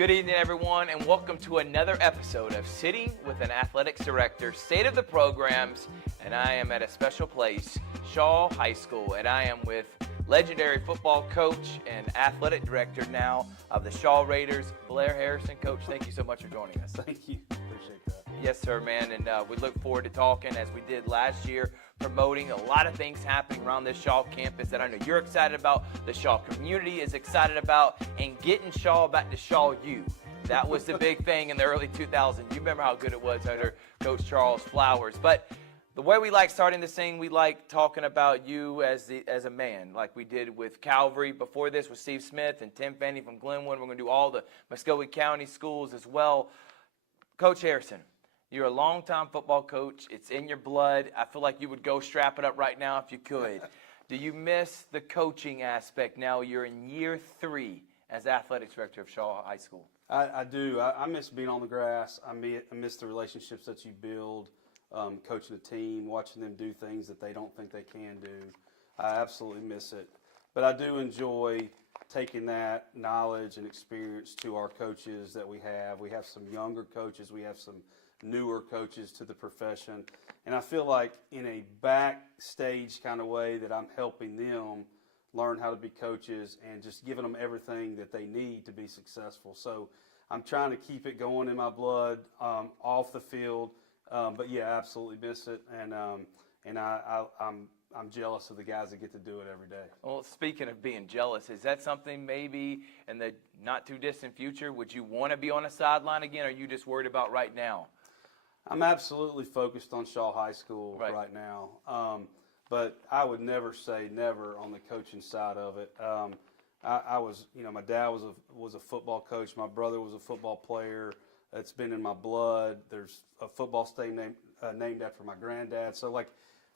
Good evening, everyone, and welcome to another episode of Sitting with an Athletics Director, State of the Programs, and I am at a special place, Shaw High School, and I am with legendary football coach and athletic director now of the Shaw Raiders, Blair Harrison. Coach, thank you so much for joining us. Thank you. Appreciate that. Yes, sir, man, and we look forward to talking as we did last year, promoting a lot of things happening around this Shaw campus that I know you're excited about, the Shaw community is excited about, and getting Shaw back to Shaw U. That was the big thing in the early 2000s. You remember how good it was under Coach Charles Flowers. But the way we like starting this thing, we like talking about you as a man, like we did with Calvary. Before this with Steve Smith and Tim Fanny from Glenwood. We're going to do all the Muskogee County schools as well. Coach Harrison, you're a longtime football coach. It's in your blood. I feel like you would go strap it up right now if you could. Do you miss the coaching aspect now you're in year 3 as athletics director of Shaw High School? I do. I miss being on the grass. I miss the relationships that you build, coaching a team, watching them do things that they don't think they can do. I absolutely miss it. But I do enjoy taking that knowledge and experience to our coaches that we have. We have some younger coaches. We have some newer coaches to the profession. And I feel like in a backstage kind of way that I'm helping them learn how to be coaches and just giving them everything that they need to be successful. So I'm trying to keep it going in my blood off the field. But yeah, I absolutely miss it. And I'm jealous of the guys that get to do it every day. Well, speaking of being jealous, is that something maybe in the not too distant future? Would you want to be on a sideline again, or are you just worried about right now? I'm absolutely focused on Shaw High School right now. But I would never say never on the coaching side of it. I was, my dad was a football coach. My brother was a football player. It's been in my blood. There's a football stadium named after my granddad. So,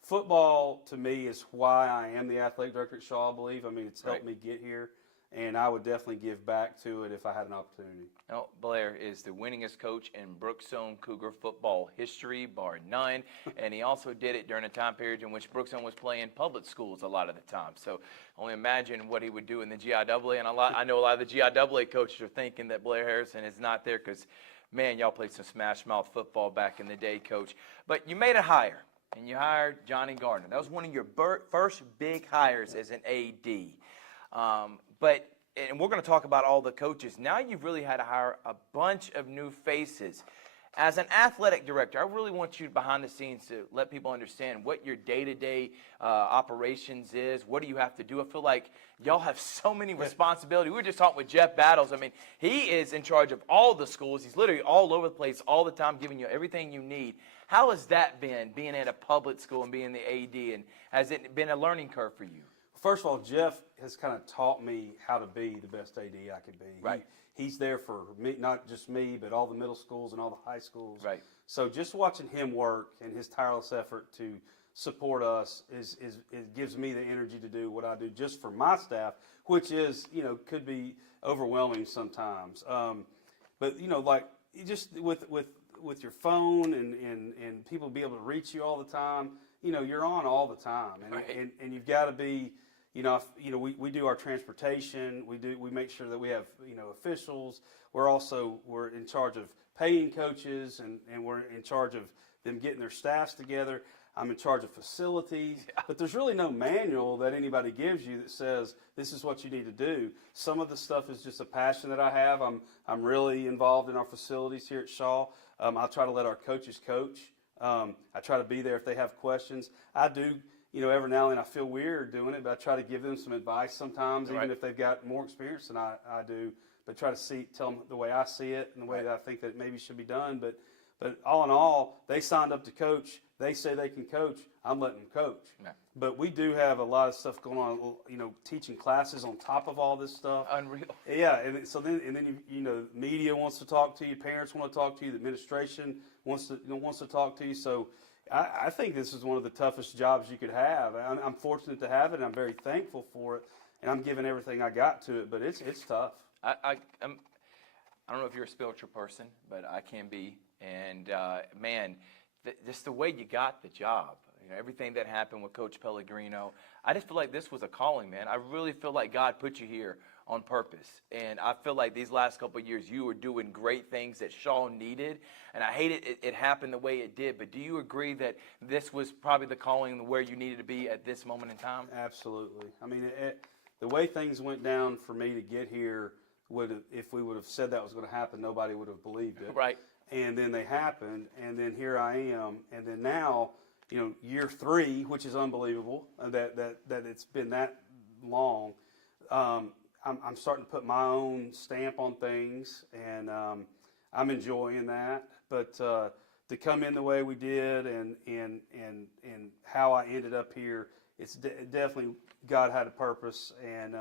football to me is why I am the athletic director at Shaw, I believe. I mean, it's helped me get here, and I would definitely give back to it if I had an opportunity. Now, Blair is the winningest coach in Brookzone Cougar football history, bar none, and he also did it during a time period in which Brookzone was playing public schools a lot of the time. So only imagine what he would do in the GIAA, and I know a lot of the GIAA coaches are thinking that Blair Harrison is not there because, man, y'all played some smash-mouth football back in the day, Coach. But you made a hire, and you hired Johnny Gardner. That was one of your first big hires as an AD. And we're going to talk about all the coaches. Now you've really had to hire a bunch of new faces. As an athletic director, I really want you behind the scenes to let people understand what your day-to-day operations is. What do you have to do? I feel like y'all have so many responsibilities. We were just talking with Jeff Battles. I mean, he is in charge of all the schools. He's literally all over the place all the time, giving you everything you need. How has that been, being at a public school and being the AD? And has it been a learning curve for you? First of all, Jeff has kind of taught me how to be the best AD I could be. Right. He's there for me, not just me, but all the middle schools and all the high schools. Right. So just watching him work and his tireless effort to support us it gives me the energy to do what I do just for my staff, which is, could be overwhelming sometimes. But just with your phone and people be able to reach you all the time, you're on all the time, and you've got to be. We do our transportation. We make sure that we have officials. We're in charge of paying coaches, and we're in charge of them getting their staffs together. I'm in charge of facilities, but there's really no manual that anybody gives you that says this is what you need to do. Some of the stuff is just a passion that I have. I'm really involved in our facilities here at Shaw. I try to let our coaches coach. I try to be there if they have questions. I do. Every now and then I feel weird doing it, but I try to give them some advice sometimes, even if they've got more experience than I do. But try to tell them the way I see it and the way that I think that it maybe should be done. But all in all, they signed up to coach. They say they can coach. I'm letting them coach. Yeah. But we do have a lot of stuff going on. Teaching classes on top of all this stuff. Unreal. Yeah, and then media wants to talk to you, parents want to talk to you, the administration wants to talk to you. So. I think this is one of the toughest jobs you could have. I'm fortunate to have it, and I'm very thankful for it, and I'm giving everything I got to it, but it's tough. I don't know if you're a spiritual person, but I can be. And, man, just the way you got the job. You know, everything that happened with Coach Pellegrino. I just feel like this was a calling, man. I really feel like God put you here on purpose. And I feel like these last couple of years you were doing great things that Shaw needed. And I hate it happened the way it did. But do you agree that this was probably the calling where you needed to be at this moment in time? Absolutely. I mean, the way things went down for me to get here, if we would have said that was going to happen, nobody would have believed it. Right. And then they happened, and then here I am. And then now, you know, year 3, which is unbelievable that it's been that long. I'm starting to put my own stamp on things, and I'm enjoying that. But to come in the way we did, and how I ended up here, it's definitely God had a purpose, and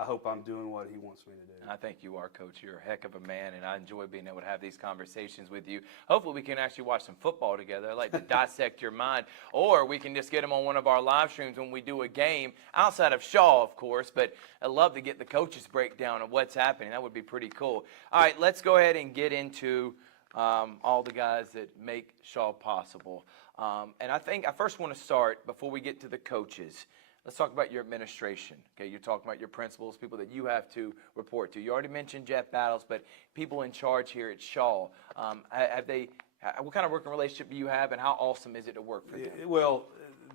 I hope I'm doing what He wants me to do. I think you are, Coach. You're a heck of a man, and I enjoy being able to have these conversations with you. Hopefully we can actually watch some football together. I like to dissect your mind. Or we can just get them on one of our live streams when we do a game, outside of Shaw, of course. But I'd love to get the coaches' breakdown of what's happening. That would be pretty cool. All right, let's go ahead and get into all the guys that make Shaw possible. And I think I first want to start, before we get to the coaches, let's talk about your administration. Okay, you're talking about your principals, people that you have to report to. You already mentioned Jeff Battles, but people in charge here at Shaw, what kind of working relationship do you have, and how awesome is it to work for them? Well,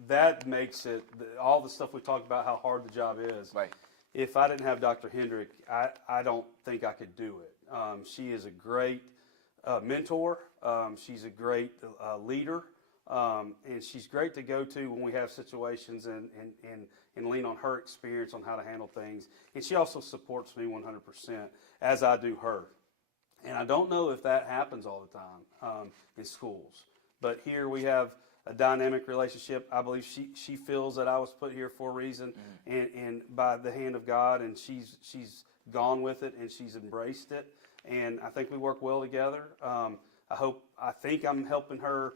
that makes it, all the stuff we talked about, how hard the job is. Right. If I didn't have Dr. Hendrick, I don't think I could do it. She is a great mentor. She's a great leader. And she's great to go to when we have situations, and lean on her experience on how to handle things. And she also supports me 100%, as I do her. And I don't know if that happens all the time in schools. But here we have a dynamic relationship. I believe she feels that I was put here for a reason, and by the hand of God, and she's gone with it, and she's embraced it. And I think we work well together. I think I'm helping her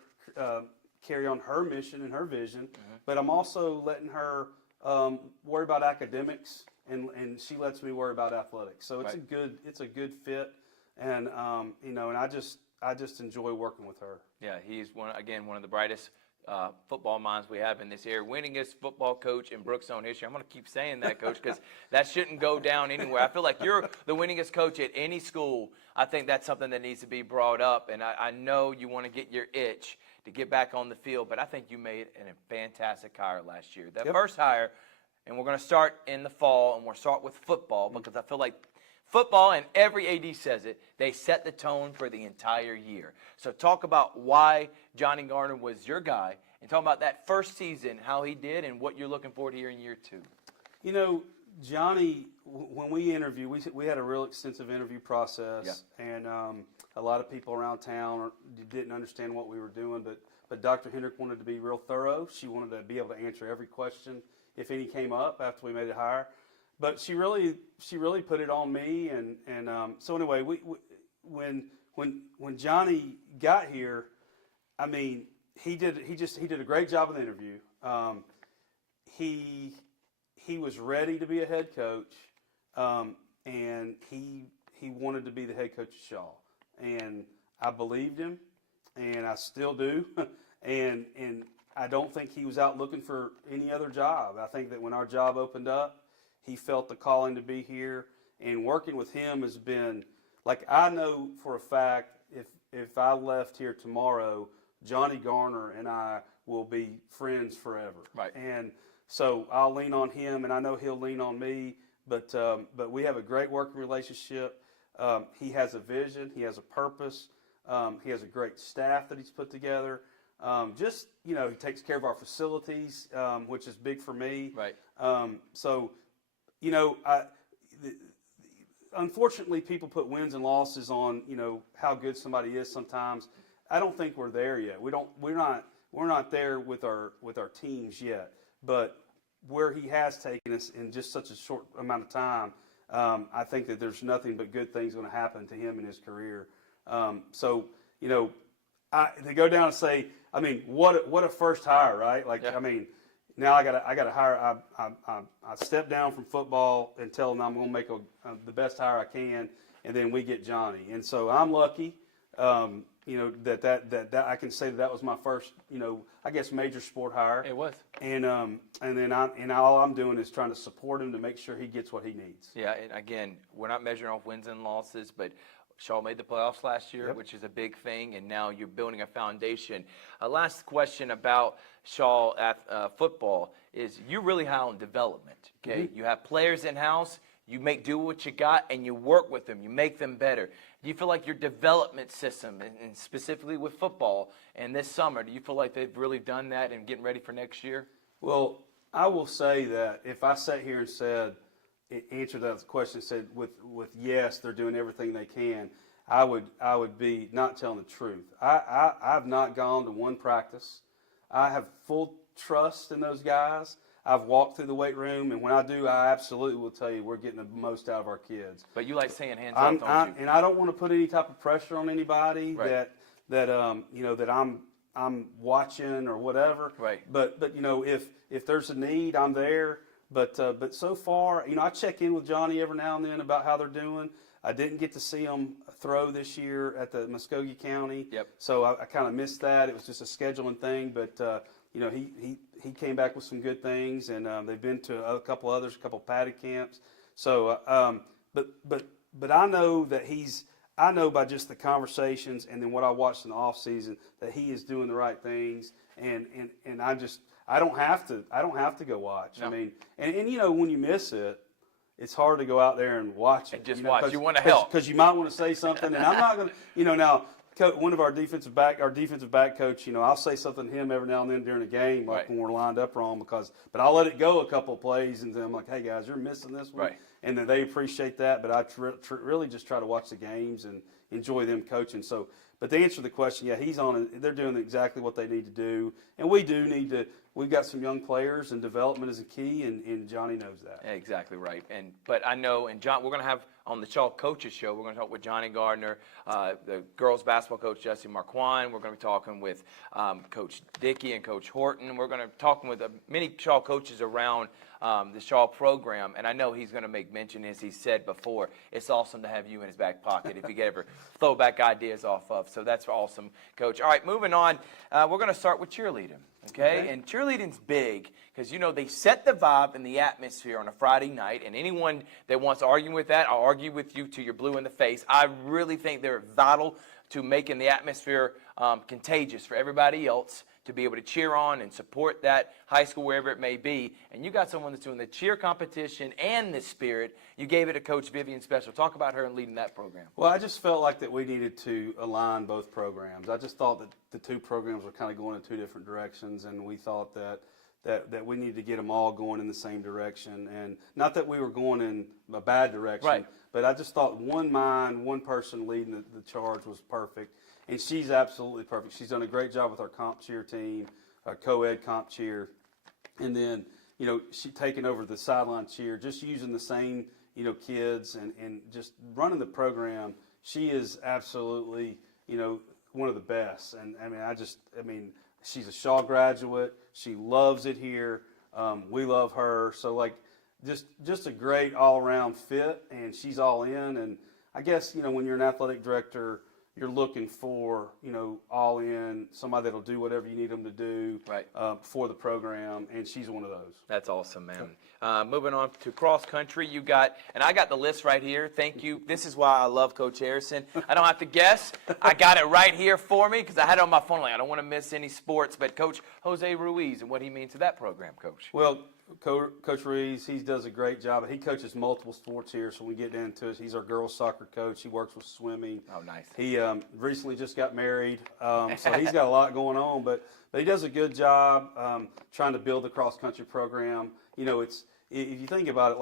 carry on her mission and her vision, but I'm also letting her worry about academics, and she lets me worry about athletics. So it's a good fit, and and I just enjoy working with her. Yeah, he's one of the brightest football minds we have in this area. Winningest football coach in Brookstone history. I'm going to keep saying that, Coach, because that shouldn't go down anywhere. I feel like you're the winningest coach at any school. I think that's something that needs to be brought up, and I know you want to get your itch to get back on the field, but I think you made a fantastic hire last year. That first hire, and we're going to start in the fall, and we'll start with football, because I feel like football, and every AD says it, they set the tone for the entire year. So talk about why Johnny Garner was your guy, and talk about that first season, how he did, and what you're looking forward to here in year 2. You know, Johnny, when we interviewed, we had a real extensive interview process, and a lot of people around town didn't understand what we were doing, but Dr. Hendrick wanted to be real thorough. She wanted to be able to answer every question if any came up after we made a hire. But she really put it on me, and so anyway, when Johnny got here, I mean, he did a great job in the interview. He was ready to be a head coach, and he wanted to be the head coach of Shaw, and I believed him, and I still do, and I don't think he was out looking for any other job. I think that when our job opened up, he felt the calling to be here, and working with him has been, like, I know for a fact if I left here tomorrow, Johnny Garner and I will be friends forever. Right. And so I'll lean on him, and I know he'll lean on me, but we have a great working relationship. He has a vision. He has a purpose. He has a great staff that he's put together. He takes care of our facilities, which is big for me. Right. Unfortunately, people put wins and losses on, how good somebody is sometimes. I don't think we're there yet. We're not there with our teams yet. But where he has taken us in just such a short amount of time, I think that there's nothing but good things going to happen to him in his career. To go down and say, I mean, what a first hire, right? Now I gotta hire. I step down from football and tell them I'm going to make the best hire I can, and then we get Johnny. And so I'm lucky. that I can say that was my first, I guess major sport hire. It was. And then all I'm doing is trying to support him to make sure he gets what he needs. Yeah, and again, we're not measuring off wins and losses, but Shaw made the playoffs last year, which is a big thing, and now you're building a foundation. Last question about Shaw football is you really high on development, okay? Mm-hmm. You have players in-house, you make do what you got, and you work with them, you make them better. Do you feel like your development system, and specifically with football, and this summer, do you feel like they've really done that and getting ready for next year? Well, I will say that if I sat here and answered that question, said with yes, they're doing everything they can, I would be not telling the truth. I've not gone to one practice. I have full trust in those guys. I've walked through the weight room, and when I do, I absolutely will tell you we're getting the most out of our kids. But you like saying hands up, don't you? And I don't want to put any type of pressure on anybody that I'm watching or whatever. Right. But if there's a need, I'm there. But so far, I check in with Johnny every now and then about how they're doing. I didn't get to see them throw this year at the Muskogee County. Yep. So I kind of missed that. It was just a scheduling thing. But he came back with some good things, and they've been to a couple padded camps. So but I know that I know by just the conversations and then what I watched in the off season that he is doing the right things, and I don't have to go watch. No. I mean, and when you miss it, it's hard to go out there and watch it. And just watch. You want to help because you might want to say something, and I'm not going to. Now, one of our defensive back coach, I'll say something to him every now and then during a game, like when we're lined up wrong, but I'll let it go a couple of plays, and then I'm like, hey guys, you're missing this one, and then they appreciate that. But I really just try to watch the games and enjoy them coaching. So, but to answer the question, yeah, he's on it. They're doing exactly what they need to do, and we do need to. We've got some young players, and development is a key, and Johnny knows that. Exactly right. But I know, and John, we're going to have on the Shaw Coaches Show, we're going to talk with Johnny Gardner, the girls basketball coach Jesse Marquand. We're going to be talking with Coach Dickey and Coach Horton. We're going to be talking with many Shaw coaches around the Shaw program, and I know he's going to make mention, as he said before, it's awesome to have you in his back pocket if you get ever throw back ideas off of. So that's awesome, Coach. All right, moving on. We're going to start with cheerleading. Okay, and cheerleading's big because, they set the vibe and the atmosphere on a Friday night, and anyone that wants to argue with that, I'll argue with you till you're blue in the face. I really think they're vital to making the atmosphere contagious for everybody else to be able to cheer on and support that high school wherever it may be. And you got someone that's doing the cheer competition and the spirit. You gave it to Coach Vivian Special. Talk about her and leading that program. Well, I just felt like that we needed to align both programs. I just thought that the two programs were kind of going in two different directions, and we thought that we needed to get them all going in the same direction. And not that we were going in a bad direction, but I just thought one person leading the charge was perfect. And she's absolutely perfect. She's done a great job with our comp cheer team, our co-ed comp cheer. And then, she taking over the sideline cheer, just using the same, kids and just running the program. She is absolutely, one of the best. And she's a Shaw graduate. She loves it here. We love her. So just a great all-around fit, and she's all in. And I guess, when you're an athletic director, you're looking for, all in, somebody that'll do whatever you need them to do for the program, and she's one of those. That's awesome, man. Moving on to cross country, you got, and I got the list right here. Thank you. This is why I love Coach Harrison. I don't have to guess. I got it right here for me because I had it on my phone. I don't want to miss any sports, but Coach Jose Ruiz and what he means to that program, Coach. Well, Coach Ruiz, he does a great job. He coaches multiple sports here, so when we get into it, he's our girls soccer coach. He works with swimming. Oh, nice. He recently just got married, so he's got a lot going on, but he does a good job trying to build the cross-country program. It's if you think about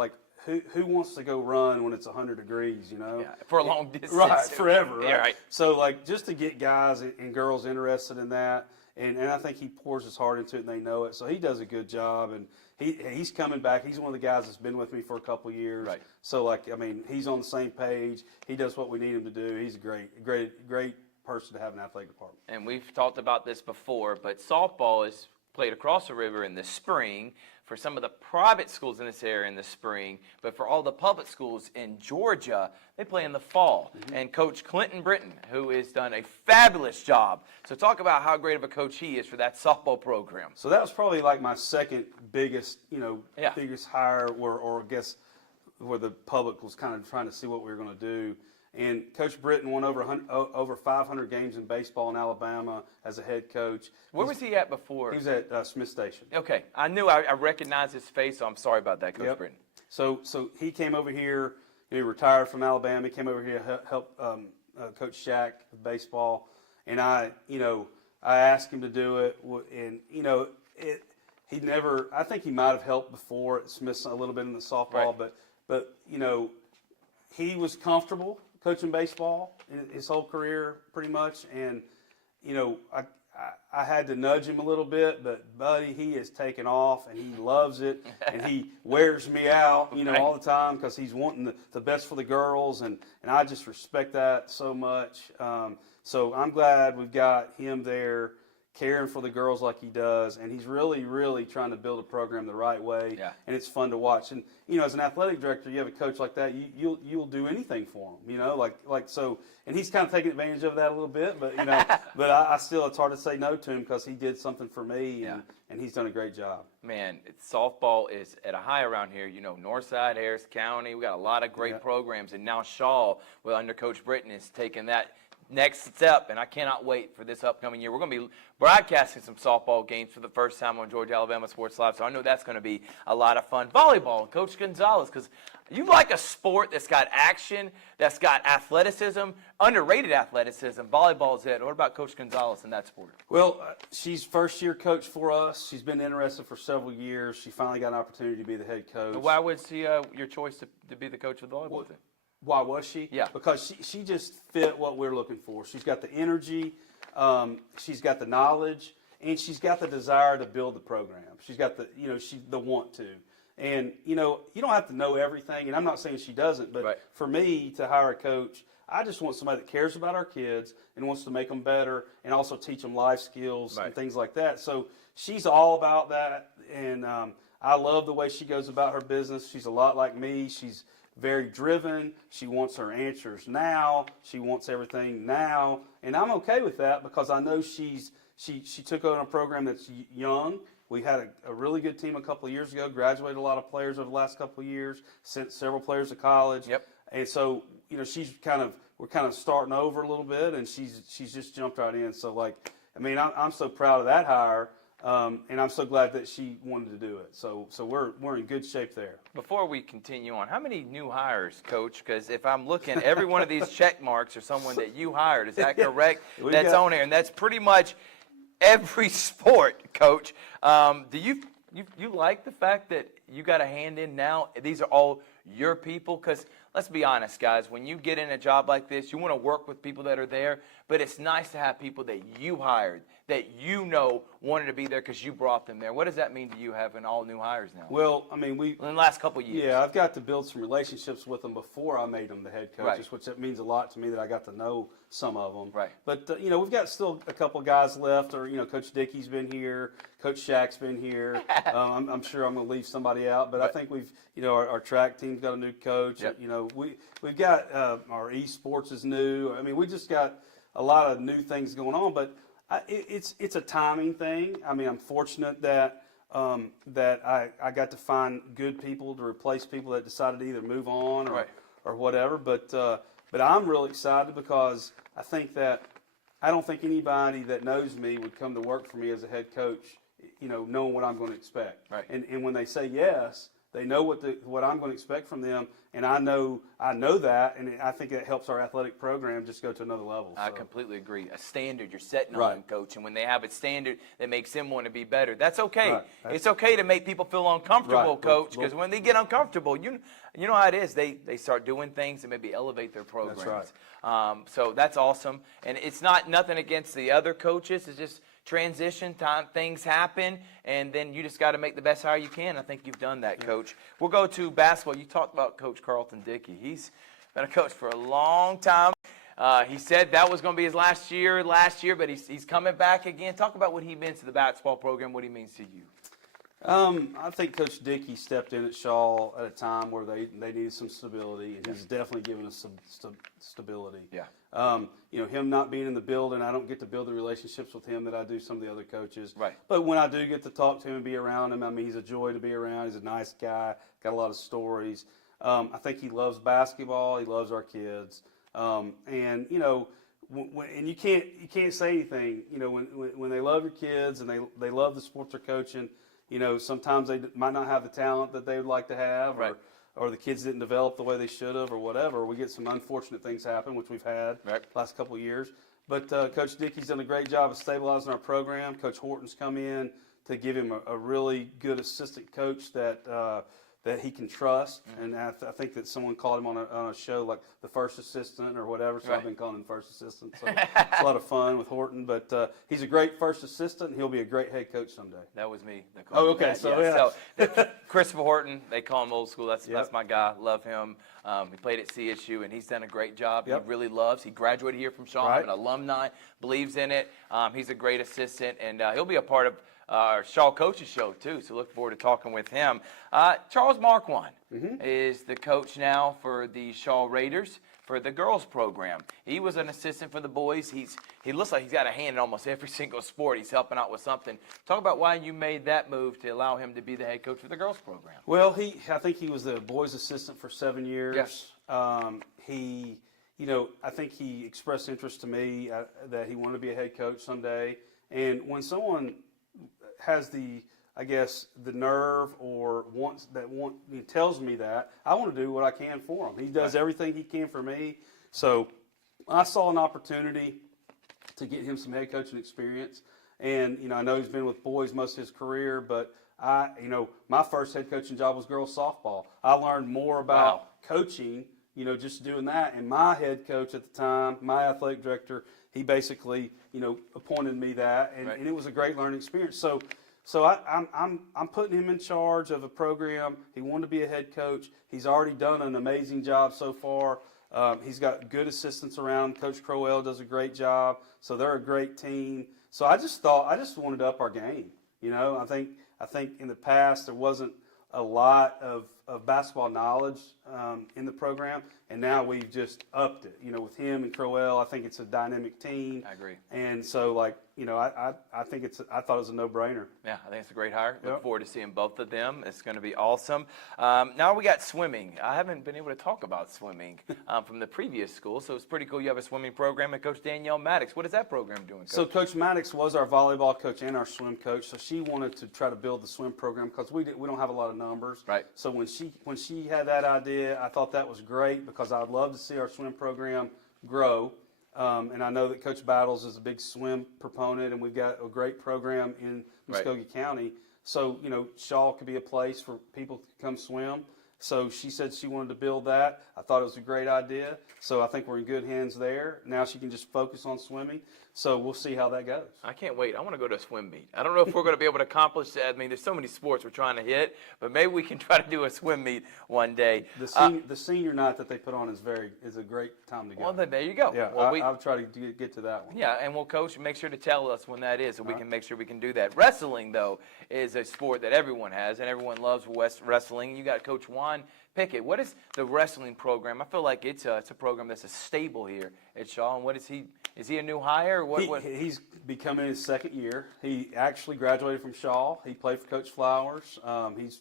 it, who wants to go run when it's 100 degrees, Yeah, for a long distance. Right, forever, right? Yeah, right. So, just to get guys and girls interested in that, and I think he pours his heart into it, and they know it. So he does a good job, and he's coming back. He's one of the guys that's been with me for a couple of years. Right. So, he's on the same page. He does what we need him to do. He's a great person to have in the athletic department. And we've talked about this before, but softball is played across the river in the spring for some of the private schools in this area in the spring, but for all the public schools in Georgia, they play in the fall. And Coach Clinton Britton, who has done a fabulous job. So talk about how great of a coach he is for that softball program. So that was probably like my second biggest, Yeah. biggest hire, or I guess where the public was kind of trying to see what we were going to do. And Coach Britton won over 500 games in baseball in Alabama as a head coach. Where was he at before? He was at Smith Station. Okay, I knew I recognized his face, so I'm sorry about that, Coach Britton. So he came over here. He retired from Alabama. He came over here to help Coach Shaq with baseball. And I asked him to do it. And he never. I think he might have helped before at Smith a little bit in the softball, Right. but he was comfortable coaching baseball in his whole career, pretty much. And I had to nudge him a little bit, but buddy, he has taken off and he loves it, and he wears me out, Right. all the time, because he's wanting the best for the girls, and I just respect that so much. So I'm glad we've got him there, caring for the girls like he does, and he's really, really trying to build a program the right way. Yeah. And it's fun to watch. And as an athletic director, you have a coach like that, you'll do anything for him. Like so. And he's kind of taking advantage of that a little bit, but but I still, it's hard to say no to him because he did something for me, and he's done a great job. Man, softball is at a high around here. Northside, Harris County, we got a lot of great programs, and now Shaw, under Coach Britton, is taking that next step, and I cannot wait for this upcoming year. We're going to be broadcasting some softball games for the first time on Georgia Alabama Sports Live, so I know that's going to be a lot of fun. Volleyball, Coach Gonzalez, because you like a sport that's got action, that's got athleticism, underrated athleticism. Volleyball is it. What about Coach Gonzalez in that sport? Well, she's first-year coach for us. She's been interested for several years. She finally got an opportunity to be the head coach. Why was she your choice to be the coach of the volleyball team? Why was she? Yeah. Because she just fit what we're looking for. She's got the energy, she's got the knowledge, and she's got the desire to build the program. She's got the want to. And, you don't have to know everything, and I'm not saying she doesn't, but Right. for me to hire a coach, I just want somebody that cares about our kids and wants to make them better and also teach them life skills Right. and things like that. So she's all about that, and I love the way she goes about her business. She's a lot like me. She's very driven. She wants her answers now. She wants everything now, and I'm okay with that because I know she took on a program that's young. We had a really good team a couple of years ago, graduated a lot of players over the last couple of years, sent several players to college. Yep. And so, we're kind of starting over a little bit, and she's just jumped right in. So, I'm so proud of that hire, and I'm so glad that she wanted to do it. So we're in good shape there. Before we continue on, how many new hires, Coach? Because if I'm looking, every one of these check marks are someone that you hired. Is that correct? That's on here, and that's pretty much every sport, Coach. Do you like the fact that you got a hand in now? These are all your people? Because let's be honest, guys, when you get in a job like this, you want to work with people that are there, but it's nice to have people that you hired, that wanted to be there because you brought them there. What does that mean to you having all new hires now? Well, in the last couple of years. Yeah, I've got to build some relationships with them before I made them the head coaches, Right. which it means a lot to me that I got to know some of them. Right. But, we've got still a couple of guys left, or, Coach Dickey's been here, Coach Shaq's been here. I'm sure I'm going to leave somebody out, but I think we've, our track team's got a new coach. Yep. We've got our esports is new. I mean, we just got a lot of new things going on, but it's a timing thing. I mean, I'm fortunate that I got to find good people to replace people that decided to either move on or whatever. But I'm really excited because I don't think anybody that knows me would come to work for me as a head coach, knowing what I'm going to expect. Right. And when they say yes, they know what I'm going to expect from them, and I know that, and I think it helps our athletic program just go to another level. I completely agree. A standard you're setting Right. on, Coach, and when they have a standard that makes them want to be better, that's okay. Right. It's okay to make people feel uncomfortable, Right. Coach, because when they get uncomfortable, you know how it is. They start doing things and maybe elevate their programs. That's right. So that's awesome, and it's nothing against the other coaches. It's just transition time, things happen, and then you just got to make the best hire you can. I think you've done that, Coach. We'll go to basketball. You talked about Coach Carlton Dickey. He's been a coach for a long time. He said that was going to be his last year, but he's coming back again. Talk about what he means to the basketball program, what he means to you. I think Coach Dickey stepped in at Shaw at a time where they needed some stability, and he's definitely given us some stability. Yeah. Him not being in the building, I don't get to build the relationships with him that I do some of the other coaches. Right. But when I do get to talk to him and be around him, I mean, he's a joy to be around. He's a nice guy, got a lot of stories. I think he loves basketball. He loves our kids. And you can't say anything. When they love your kids and they love the sports they're coaching, sometimes they might not have the talent that they would like to have, right. or the kids didn't develop the way they should have, or whatever. We get some unfortunate things happen, which we've had right. the last couple of years. But Coach Dickey's done a great job of stabilizing our program. Coach Horton's come in to give him a really good assistant coach that he can trust. Mm-hmm. And I think that someone called him on a show like the first assistant or whatever, so right. I've been calling him first assistant. So it's a lot of fun with Horton. But he's a great first assistant, and he'll be a great head coach someday. That was me. Oh, okay. So Christopher Horton, they call him old school. That's my guy. Love him. He played at CSU, and he's done a great job. Yep. He really loves. He graduated here from Shaw. Right. I'm an alumni, believes in it. He's a great assistant, and he'll be a part of our Shaw Coaches Show, too, so look forward to talking with him. Charles Marquand is the coach now for the Shaw Raiders for the girls program. He was an assistant for the boys. He looks like he's got a hand in almost every single sport. He's helping out with something. Talk about why you made that move to allow him to be the head coach for the girls program. Well, I think he was the boys' assistant for 7 years. Yes. I think he expressed interest to me that he wanted to be a head coach someday. And when someone has the nerve or tells me that, I want to do what I can for him. He does everything he can for me. So I saw an opportunity to get him some head coaching experience. And, I know he's been with boys most of his career, but my first head coaching job was girls softball. I learned more about coaching, just doing that. And my head coach at the time, my athletic director, he basically, appointed me that, and it was a great learning experience. So I'm putting him in charge of a program. He wanted to be a head coach. He's already done an amazing job so far. He's got good assistants around. Coach Crowell does a great job. So they're a great team. So I just wanted to up our game. I think in the past there wasn't a lot of basketball knowledge in the program, and now we've just upped it. With him and Crowell, I think it's a dynamic team. I agree. And so, I thought it was a no-brainer. Yeah, I think it's a great hire. Look forward to seeing both of them. It's going to be awesome. Now we got swimming. I haven't been able to talk about swimming from the previous school, so it's pretty cool. You have a swimming program, and Coach Danielle Maddox. What is that program doing, Coach? So Coach Maddox was our volleyball coach and our swim coach, so she wanted to try to build the swim program because we don't have a lot of numbers. Right. So when she had that idea, I thought that was great because I'd love to see our swim program grow. And I know that Coach Battles is a big swim proponent, and we've got a great program in Muskogee County. So, Shaw could be a place for people to come swim. So she said she wanted to build that. I thought it was a great idea. So I think we're in good hands there. Now she can just focus on swimming. So we'll see how that goes. I can't wait. I want to go to a swim meet. I don't know if we're going to be able to accomplish that. I mean, there's so many sports we're trying to hit, but maybe we can try to do a swim meet one day. The senior night that they put on is a great time to go. Well, then there you go. Yeah, well, I'll try to get to that one. Yeah, and we'll coach. Make sure to tell us when that is, so we can make sure we can do that. Wrestling, though, is a sport that everyone has, and everyone loves wrestling. You got Coach Juan Pickett. What is the wrestling program? I feel like it's a program that's stable here at Shaw. And what is he? Is he a new hire? Or what? He's becoming his second year. He actually graduated from Shaw. He played for Coach Flowers.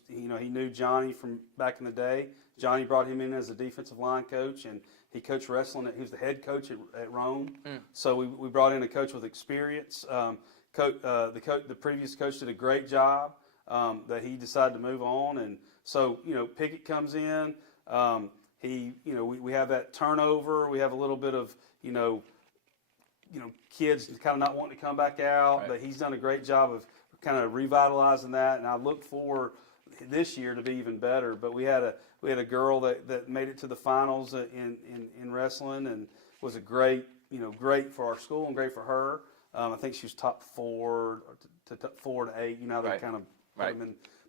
He knew Johnny from back in the day. Johnny brought him in as a defensive line coach, and he coached wrestling. He was the head coach at Rome. So we brought in a coach with experience. The previous coach did a great job. That he decided to move on, and so Pickett comes in. We have that turnover. We have a little bit of kids kind of not wanting to come back out. Right. But he's done a great job of kind of revitalizing that, and I look for this year to be even better. But we had a girl that made it to the finals in wrestling, and was a great for our school and great for her. I think she was top 4 to 8. They kind of. Right.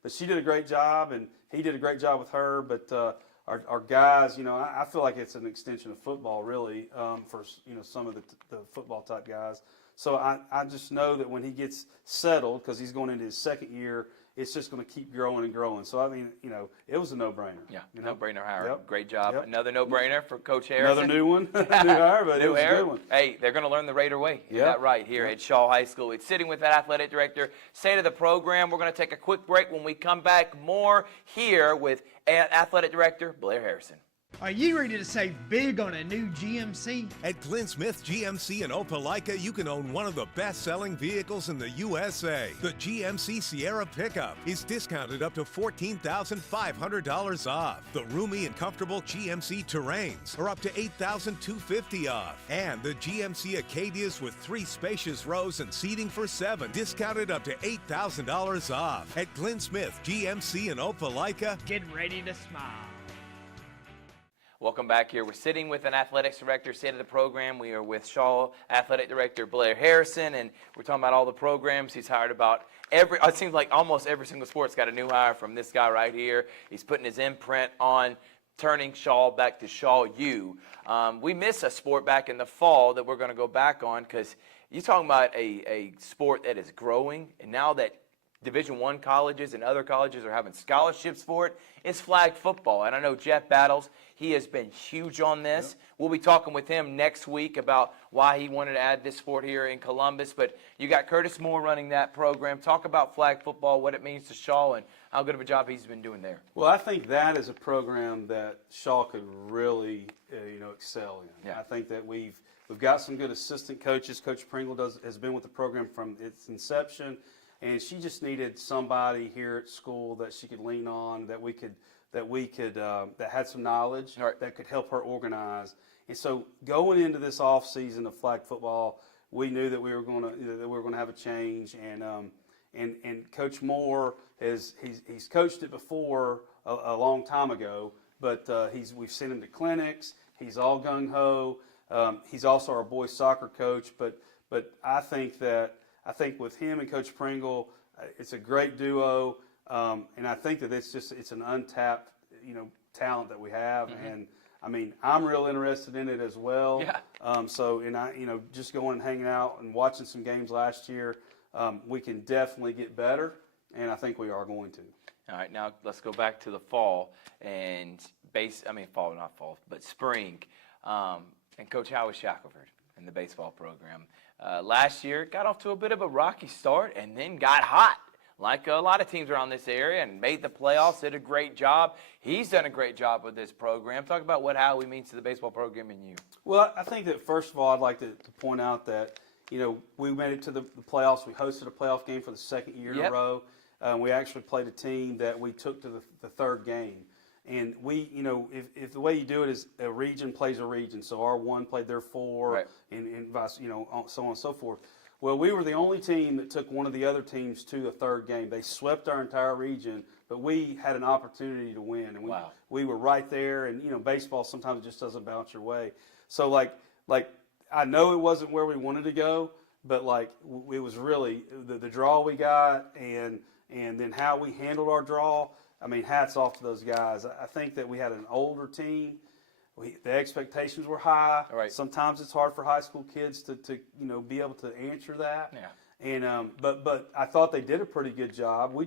But she did a great job, and he did a great job with her. But our guys, I feel like it's an extension of football, really, for some of the football type guys. So I just know that when he gets settled, because he's going into his second year, it's just going to keep growing and growing. So, I mean, it was a no-brainer. Yeah, no-brainer no-brainer hire. Yep. Great job. Yep. Another no-brainer for Coach Harrison. Another new one, new hire, but it was a good one. Hey, they're going to learn the Raider way. You got that right here at Shaw High School. It's sitting with that athletic director. State of the program. We're going to take a quick break. When we come back, more here with athletic director Blair Harrison. Are you ready to save big on a new GMC? At Glenn Smith GMC in Opelika, you can own one of the best-selling vehicles in the USA. The GMC Sierra pickup is discounted up to $14,500 off. The roomy and comfortable GMC Terrains are up to $8,250 off. And the GMC Acadias with 3 spacious rows and seating for 7, discounted up to $8,000 off. At Glenn Smith GMC in Opelika, Get ready to smile. Welcome back here. We're sitting with an athletics director, state of the program. We are with Shaw Athletic Director Blair Harrison, and we're talking about all the programs. He's hired about it seems like almost every single sport's got a new hire from this guy right here. He's putting his imprint on turning Shaw back to Shaw U. We missed a sport back in the fall that we're going to go back on, because you're talking about a sport that is growing, and now that Division I colleges and other colleges are having scholarships for it, it's flag football. And I know Jeff Battles, he has been huge on this. Yep. We'll be talking with him next week about why he wanted to add this sport here in Columbus. But you got Curtis Moore running that program. Talk about flag football, what it means to Shaw, and how good of a job he's been doing there. Well, I think that is a program that Shaw could really, excel in. Yeah. I think that we've got some good assistant coaches. Coach Pringle has been with the program from its inception. And she just needed somebody here at school that she could lean on, that had some knowledge, right, that could help her organize. And so going into this off season of flag football, we knew that we were going to have a change. And Coach Moore he's coached it before a long time ago, but we've sent him to clinics. He's all gung ho. He's also our boys soccer coach, but I think with him and Coach Pringle, it's a great duo, and I think that it's an untapped, talent that we have, mm-hmm. and I mean, I'm real interested in it as well. Yeah. Just going and hanging out and watching some games last year, we can definitely get better, and I think we are going to. All right, now let's go back to the fall and spring, and Coach Howie Shackelford in the baseball program. Last year, got off to a bit of a rocky start and then got hot, like a lot of teams around this area, and made the playoffs, did a great job. He's done a great job with this program. Talk about what Howie means to the baseball program and you. Well, I think that, first of all, I'd like to point out that, we made it to the playoffs. We hosted a playoff game for the second year in a row. We actually played a team that we took to the third game. And we, if the way you do it is a region plays a region, so our 1 played their 4, right, and vice, so on and so forth. Well, we were the only team that took one of the other teams to a third game. They swept our entire region, but we had an opportunity to win, and we were right there. And baseball sometimes just doesn't bounce your way. So like I know it wasn't where we wanted to go, but it was really the draw we got, and then how we handled our draw. I mean, hats off to those guys. I think that we had an older team. The expectations were high. Right. Sometimes it's hard for high school kids to be able to answer that. Yeah. And but I thought they did a pretty good job. We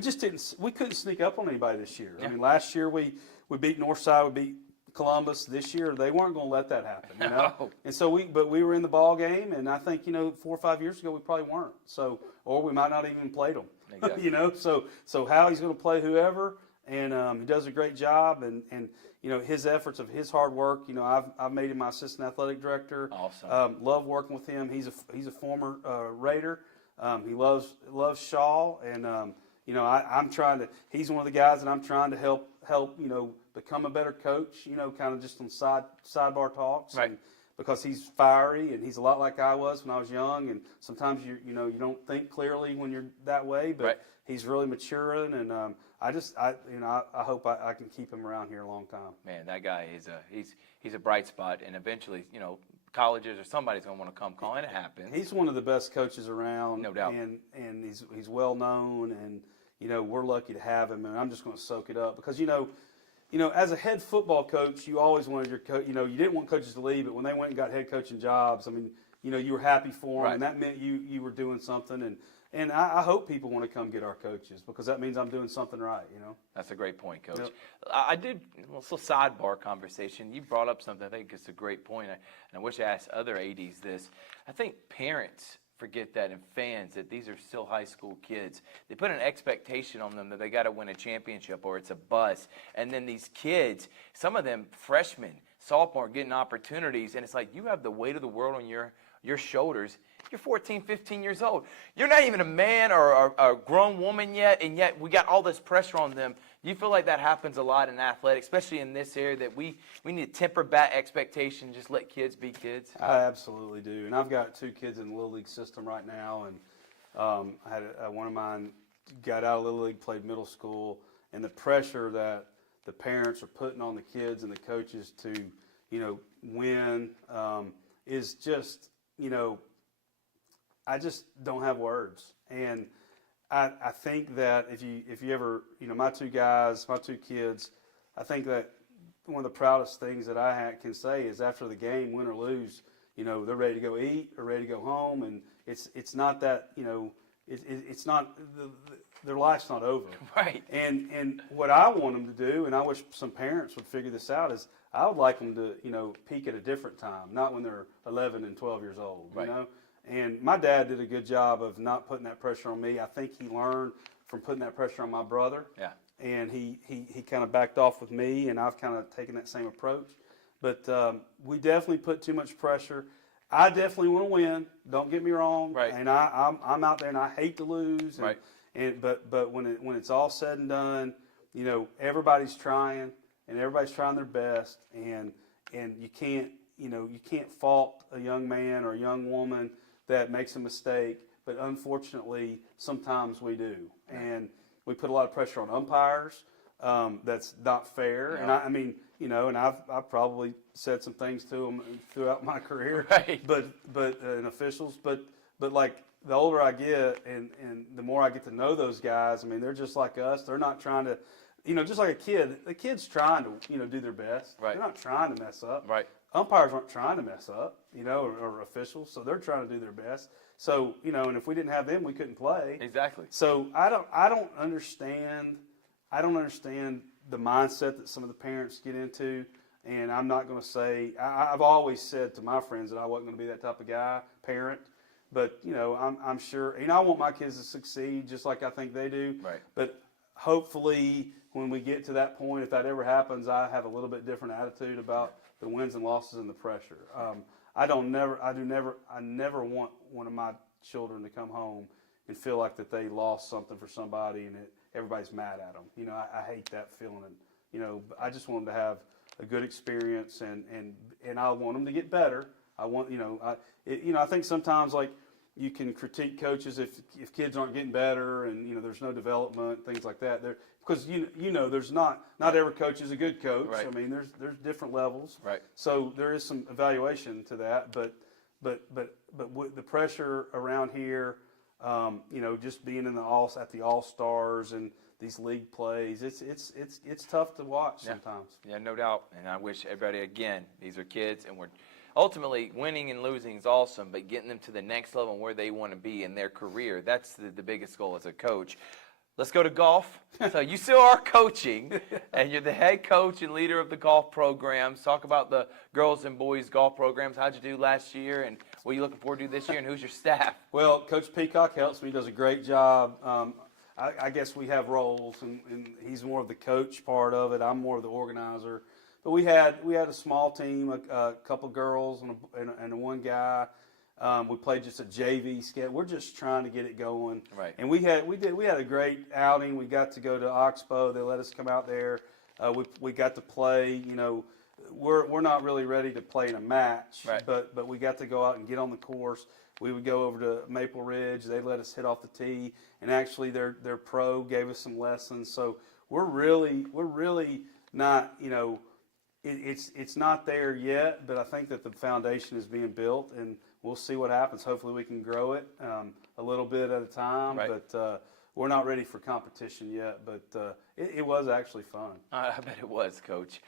couldn't sneak up on anybody this year. Yeah. I mean, last year we beat Northside, we beat Columbus. This year they weren't going to let that happen. No. And so we were in the ball game, and I think 4 or 5 years ago we probably weren't. So, or we might not even played them. Exactly. So Howie's going to play whoever, and he does a great job, and his efforts of his hard work. I've made him my assistant athletic director. Awesome. Love working with him. He's a former Raider. He loves Shaw, and I'm trying to. He's one of the guys that I'm trying to help become a better coach. Kind of just on sidebar talks. Right. And, because he's fiery, and he's a lot like I was when I was young, and sometimes you don't think clearly when you're that way, but right, he's really maturing, and I hope I can keep him around here a long time. Man, that guy he's a bright spot, and eventually colleges or somebody's gonna want to come call, and it happens. He's one of the best coaches around, no doubt, and he's well known, and we're lucky to have him, and I'm just going to soak it up because as a head football coach, you always wanted your coach. You didn't want coaches to leave, but when they went and got head coaching jobs, I mean, you were happy for them, Right. and that meant you were doing something. And I hope people want to come get our coaches because that means I'm doing something right, That's a great point, Coach. Yep. I did a little sidebar conversation. You brought up something I think it's a great point, and I wish I asked other ADs this. I think parents forget that, and fans, that these are still high school kids. They put an expectation on them that they got to win a championship or it's a bust. And then these kids, some of them freshmen, sophomore, getting opportunities, and it's like you have the weight of the world on your shoulders. You're 14, 15 years old. You're not even a man or a grown woman yet, and yet we got all this pressure on them. Do you feel like that happens a lot in athletics, especially in this area, that we need to temper back expectations, just let kids be kids? I absolutely do. And I've got 2 kids in the Little League system right now, and I had one of mine got out of Little League, played middle school, and the pressure that the parents are putting on the kids and the coaches to, win is just, I just don't have words. And I think that if you ever, my 2 kids, I think that one of the proudest things that I can say is after the game, win or lose, they're ready to go eat or ready to go home, and it's not that, it's not their life's not over. Right. And what I want them to do, and I wish some parents would figure this out, is I would like them to, peak at a different time, not when they're 11 and 12 years old, Right. And my dad did a good job of not putting that pressure on me. I think he learned from putting that pressure on my brother. Yeah. And he kind of backed off with me, and I've kind of taken that same approach. But we definitely put too much pressure. I definitely want to win. Don't get me wrong. Right. And I'm out there, and I hate to lose. And, Right. But when it's all said and done, everybody's trying, and everybody's trying their best, and you can't fault a young man or a young woman that makes a mistake, but unfortunately, sometimes we do. And we put a lot of pressure on umpires. That's not fair. No. And I mean, and I've probably said some things to them throughout my career, Right. but and officials, but like the older I get and the more I get to know those guys, I mean, they're just like us. They're not trying to, just like a kid, the kid's trying to, do their best. Right. They're not trying to mess up. Right. Umpires aren't trying to mess up, or officials, so they're trying to do their best. So, and if we didn't have them, we couldn't play. Exactly. So I don't understand the mindset that some of the parents get into, and I'm not going to say I've always said to my friends that I wasn't going to be that type of guy, parent. But I'm sure, I want my kids to succeed just like I think they do. Right. But hopefully, when we get to that point, if that ever happens, I have a little bit different attitude about the wins and losses and the pressure. I never want one of my children to come home and feel like that they lost something for somebody and everybody's mad at them. I hate that feeling. And, I just want them to have a good experience, and I want them to get better. I want, I think sometimes like you can critique coaches if kids aren't getting better and, there's no development, things like that. Because there's not every coach is a good coach. Right. I mean, there's different levels. Right. So there is some evaluation to that, but with the pressure around here, just being in at the All-Stars and these league plays, it's tough to watch sometimes. Yeah, no doubt. And I wish everybody, again, these are kids, and we're ultimately winning and losing is awesome, but getting them to the next level and where they want to be in their career, that's the biggest goal as a coach. Let's go to golf. So you still are coaching, and you're the head coach and leader of the golf programs. Talk about the girls and boys golf programs. How'd you do last year, and what are you looking forward to this year, and who's your staff? Well, Coach Peacock helps me. He does a great job. I guess we have roles, and he's more of the coach part of it. I'm more of the organizer. But we had a small team, a couple girls and one guy. We played just a JV schedule. We're just trying to get it going. Right. And we had a great outing. We got to go to Oxbow. They let us come out there. We got to play. We're not really ready to play in a match. Right. But we got to go out and get on the course. We would go over to Maple Ridge. They let us hit off the tee, and actually their pro gave us some lessons. So we're really not. It's not there yet, but I think that the foundation is being built, and we'll see what happens. Hopefully we can grow it a little bit at a time, Right. but we're not ready for competition yet, but it was actually fun. I bet it was, Coach.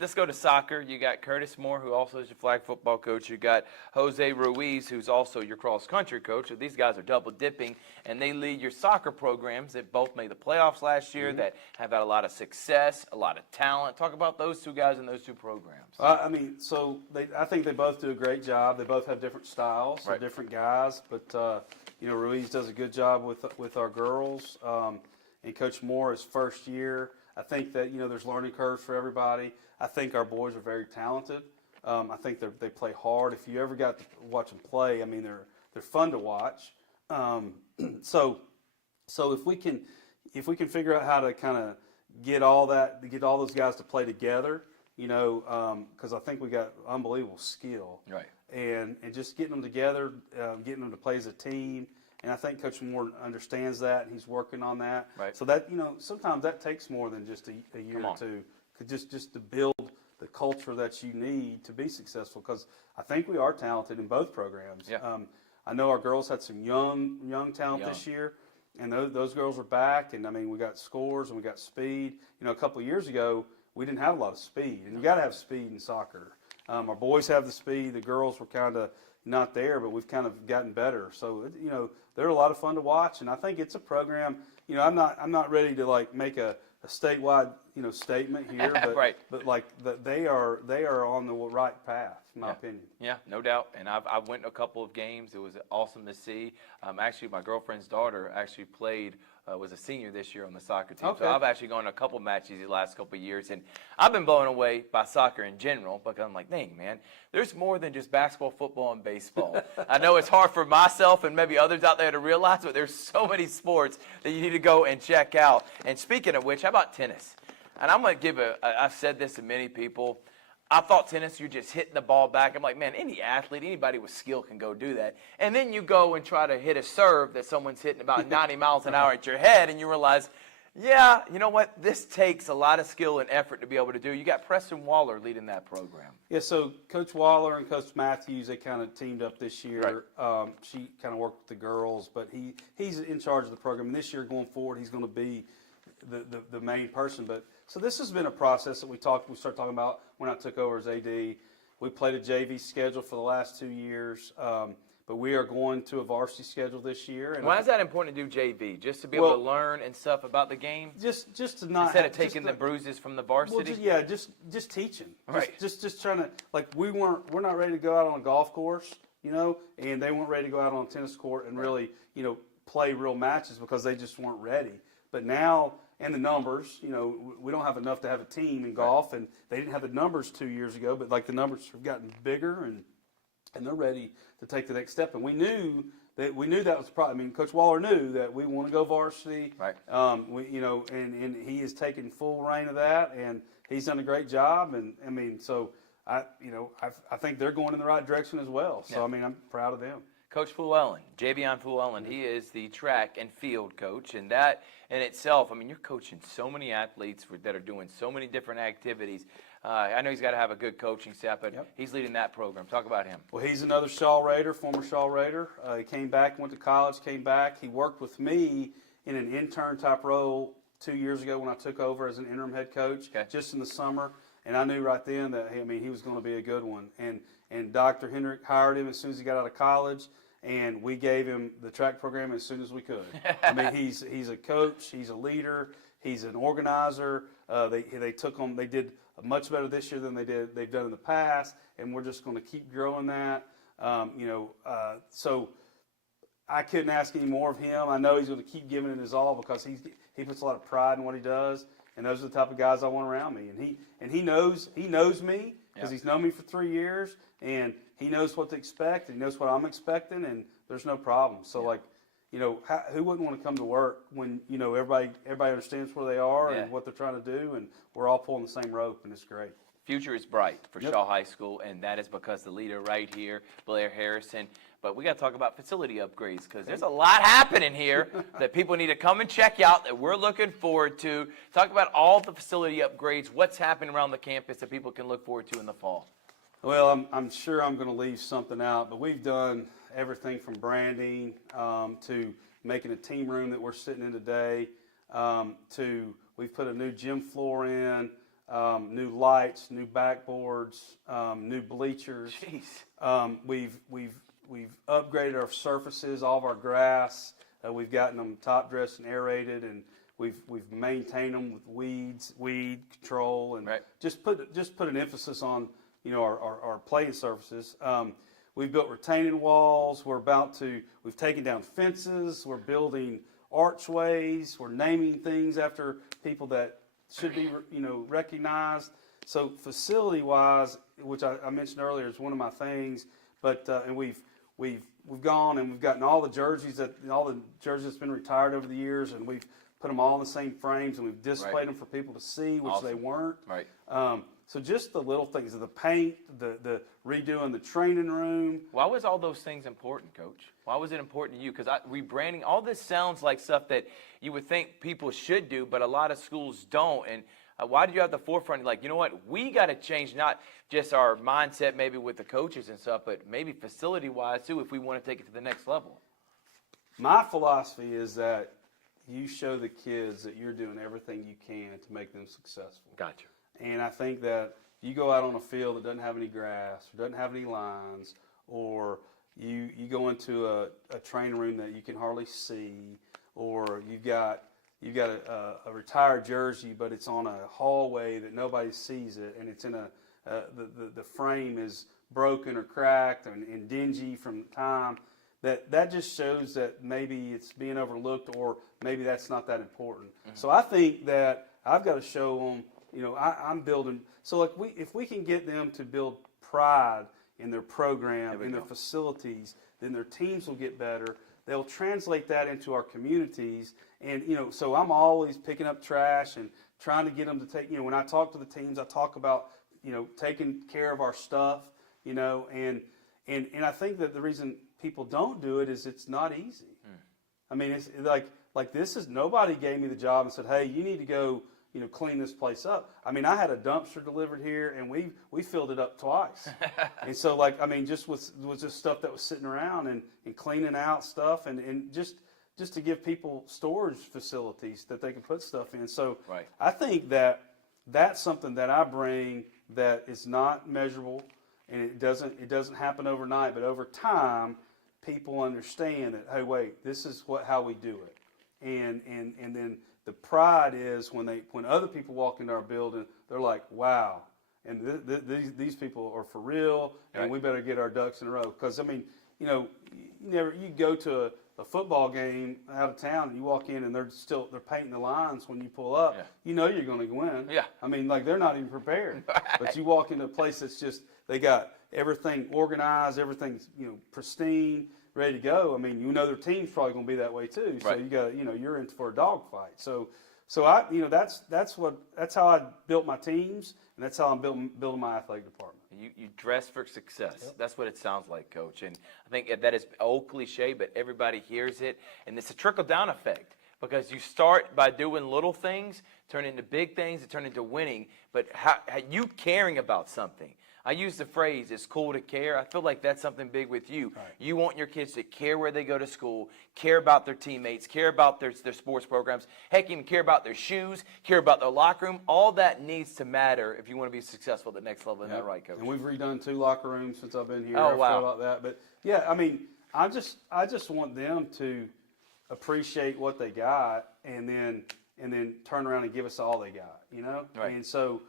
let's go to soccer. You got Curtis Moore, who also is your flag football coach. You got Jose Ruiz, who's also your cross-country coach. So these guys are double-dipping, and they lead your soccer programs that both made the playoffs last year, that have had a lot of success, a lot of talent. Talk about those two guys and those two programs. I mean, so I think they both do a great job. They both have different styles, Right. different guys. But Ruiz does a good job with our girls. And Coach Moore, his first year, I think that there's learning curves for everybody. I think our boys are very talented. I think they play hard. If you ever got to watch them play, I mean they're fun to watch. So if we can figure out how to kind of get all those guys to play together, because I think we got unbelievable skill. Right. And just getting them together, getting them to play as a team. And I think Coach Moore understands that, and he's working on that. Right. So that sometimes that takes more than just a year or two, just to build the culture that you need to be successful. Because I think we are talented in both programs. Yeah. I know our girls had some young talent this year, and those girls are back. And I mean, we got scores and we got speed. A couple of years ago, we didn't have a lot of speed, and you got to have speed in soccer. Our boys have the speed. The girls were kind of not there, but we've kind of gotten better. So they're a lot of fun to watch, and I think it's a program. I'm not ready to make a statewide statement here, but Right. but they are on the right path, in my opinion. Yeah, no doubt. And I went to a couple of games. It was awesome to see. Actually, my girlfriend's daughter actually played. Was a senior this year on the soccer team. Okay. So I've actually gone to a couple matches the last couple of years, and I've been blown away by soccer in general because I'm like, dang, man, there's more than just basketball, football, and baseball. I know it's hard for myself and maybe others out there to realize, but there's so many sports that you need to go and check out. And speaking of which, how about tennis? And I'm going to give I've said this to many people. I thought tennis, you're just hitting the ball back. I'm like, man, any athlete, anybody with skill can go do that. And then you go and try to hit a serve that someone's hitting about 90 miles an hour at your head, and you realize, yeah, you know what? This takes a lot of skill and effort to be able to do. You got Preston Waller leading that program. Yeah, so Coach Waller and Coach Matthews, they kind of teamed up this year. Right. She kind of worked with the girls, but he's in charge of the program. And this year going forward, he's going to be the main person. But so this has been a process that we started talking about when I took over as AD. We played a JV schedule for the last 2 years, but we are going to a varsity schedule this year. And Why is that important to do JV? Just to be able to learn and stuff about the game? Just to not Instead of taking the bruises from the varsity? Just teaching. Right. Just trying to, we're not ready to go out on a golf course, and they weren't ready to go out on a tennis court and really, play real matches because they just weren't ready. But now, and the numbers, we don't have enough to have a team in golf, and they didn't have the numbers 2 years ago, but the numbers have gotten bigger, and they're ready to take the next step. And we knew that was probably. I mean, Coach Waller knew that we want to go varsity. Right. And he has taken full reign of that, and he's done a great job. And I mean, so I think they're going in the right direction as well. So I mean, I'm proud of them. Coach Llewellyn, Javion Llewellyn, he is the track and field coach, and that in itself, I mean, you're coaching so many athletes that are doing so many different activities. I know he's got to have a good coaching staff, but he's leading that program. Talk about him. Well, he's another Shaw Raider, former Shaw Raider. He came back, went to college, came back. He worked with me in an intern-type role 2 years ago when I took over as an interim head coach, just in the summer. And I knew right then that, he was going to be a good one. And Dr. Hendrick hired him as soon as he got out of college. And we gave him the track program as soon as we could. I mean, he's a coach, he's a leader, he's an organizer. They took him. They did much better this year than they've done in the past, and we're just going to keep growing that. So I couldn't ask any more of him. I know he's going to keep giving it his all because he puts a lot of pride in what he does, and those are the type of guys I want around me. And he knows me because he's known me for 3 years, and he knows what to expect, and he knows what I'm expecting, and there's no problem. So, who wouldn't want to come to work when, everybody understands where they are and what they're trying to do, and we're all pulling the same rope, and it's great. Future is bright for Shaw High School, and that is because the leader right here, Blair Harrison. But we got to talk about facility upgrades because there's a lot happening here that people need to come and check out that we're looking forward to. Talk about all the facility upgrades, what's happening around the campus that people can look forward to in the fall. Well, I'm sure I'm going to leave something out, but we've done everything from branding to making a team room that we're sitting in today to we've put a new gym floor in. new lights, new backboards, new bleachers. Jeez. We've upgraded our surfaces, all of our grass. We've gotten them top dressed and aerated, and we've maintained them with weed control, and right. just put an emphasis on our playing surfaces. We've built retaining walls. We've taken down fences. We're building archways. We're naming things after people that should be recognized. So facility-wise, which I mentioned earlier, is one of my things. But and we've gone and we've gotten all the jerseys that's been retired over the years, and we've put them all in the same frames, and we've displayed them for people to see, which Awesome. they weren't. Right. So just the little things, the paint, the redoing the training room. Why was all those things important, Coach? Why was it important to you? Because rebranding, all this sounds like stuff that you would think people should do, but a lot of schools don't. And why did you have the forefront? Like, you know what? We got to change not just our mindset maybe with the coaches and stuff, but maybe facility-wise too if we want to take it to the next level. My philosophy is that you show the kids that you're doing everything you can to make them successful. Gotcha. And I think that you go out on a field that doesn't have any grass or doesn't have any lines, or you go into a training room that you can hardly see, or you've got a retired jersey, but it's on a hallway that nobody sees it, and it's in the frame is broken or cracked and dingy from time. That just shows that maybe it's being overlooked, or maybe that's not that important. Mm-hmm. So I think that I've got to show them. I'm building. So like if we can get them to build pride in their program, in their facilities, then their teams will get better. They'll translate that into our communities. And, so I'm always picking up trash and trying to get them to take, when I talk to the teams, I talk about, taking care of our stuff, and I think that the reason people don't do it is it's not easy. I mean, it's like this is, nobody gave me the job and said, hey, you need to go, clean this place up. I mean, I had a dumpster delivered here, and we filled it up twice. And so, just was just stuff that was sitting around and cleaning out stuff, and just to give people storage facilities that they can put stuff in. So right. I think that's something that I bring that is not measurable, and it doesn't happen overnight, but over time, people understand that, hey, wait, this is how we do it. And then the pride is when other people walk into our building, they're like, wow, and these people are for real, and right. we better get our ducks in a row. Because, I mean, you go to a football game out of town, and you walk in, and they're painting the lines when you pull up. Yeah. You're going to win. Yeah. I mean, they're not even prepared. Right. But you walk into a place that's just, they got everything organized, everything's, pristine, ready to go. I mean, their team's probably going to be that way too. So right. you got, you're in for a dogfight. So I, that's how I built my teams, and that's how I'm building my athletic department. You dress for success. Yep. That's what it sounds like, Coach. And I think that is old cliche, but everybody hears it. And it's a trickle-down effect, because you start by doing little things, turn into big things, and turn into winning. But how you caring about something. I use the phrase, it's cool to care. I feel like that's something big with you. Right. You want your kids to care where they go to school, care about their teammates, care about their sports programs, heck, even care about their shoes, care about their locker room. All that needs to matter if you want to be successful at the next level. Isn't that right, Coach? And we've redone 2 locker rooms since I've been here. Oh, I've wow. thought about that. But, yeah, I mean, I just want them to appreciate what they got and then turn around and give us all they got, Right. And so,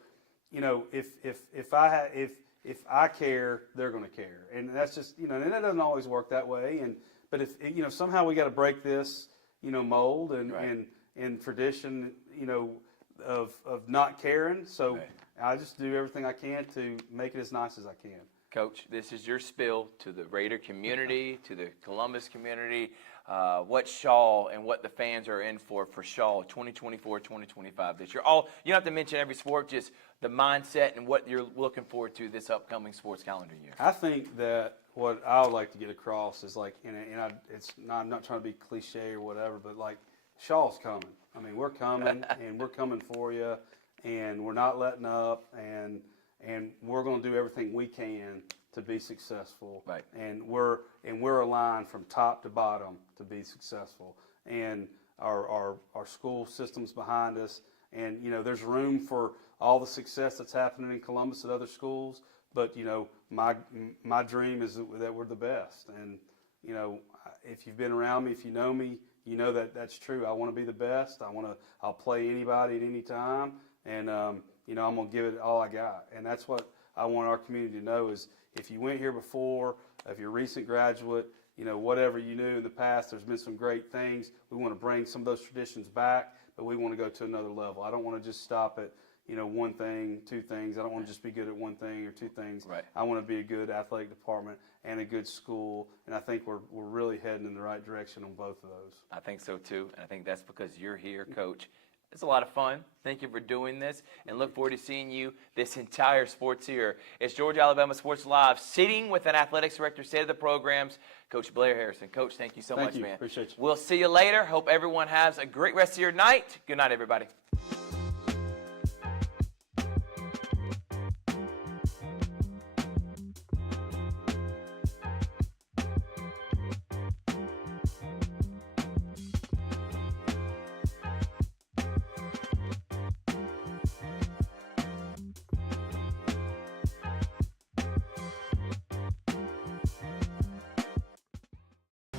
if I care, they're going to care, and that's just and that doesn't always work that way. But if somehow we got to break this mold and right. and tradition of not caring. So right. I just do everything I can to make it as nice as I can. Coach, this is your spill to the Raider community, to the Columbus community, what Shaw and what the fans are in for Shaw 2024, 2025 this year. You don't have to mention every sport, just the mindset and what you're looking forward to this upcoming sports calendar year. I think that what I would like to get across is I'm not trying to be cliche or whatever, but like Shaw's coming. I mean, we're coming and we're coming for you, and we're not letting up, and we're going to do everything we can to be successful. Right. And we're aligned from top to bottom to be successful. And our school system's behind us, And, you know, there's room for all the success that's happening in Columbus at other schools. But, you know, my dream is that we're the best. And, you know, if you've been around me, if you know me, you know that that's true. I want to be the best. I'll play anybody at any time. And, you know, I'm going to give it all I got. And that's what I want our community to know is if you went here before, if you're a recent graduate, you know, whatever you knew in the past, there's been some great things. We want to bring some of those traditions back, but we want to go to another level. I don't want to just stop at, you know, one thing, two things. I don't want to just be good at one thing or two things. Right. I want to be a good athletic department and a good school, and I think we're really heading in the right direction on both of those. I think so too, and I think that's because you're here, Coach. It's a lot of fun. Thank you for doing this, and look forward to seeing you this entire sports year. It's Georgia Alabama Sports Live, sitting with an athletics director, state of the programs, Coach Blair Harrison. Coach, thank you so much, man. Appreciate you. We'll see you later. Hope everyone has a great rest of your night. Good night, everybody.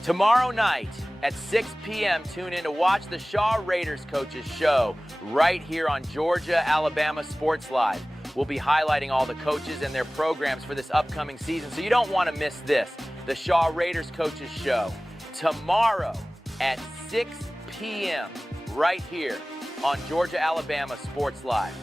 Tomorrow night at 6 p.m., tune in to watch the Shaw Raiders Coaches Show right here on Georgia Alabama Sports Live. We'll be highlighting all the coaches and their programs for this upcoming season, so you don't want to miss this. The Shaw Raiders Coaches Show tomorrow at 6 p.m. right here on Georgia Alabama Sports Live.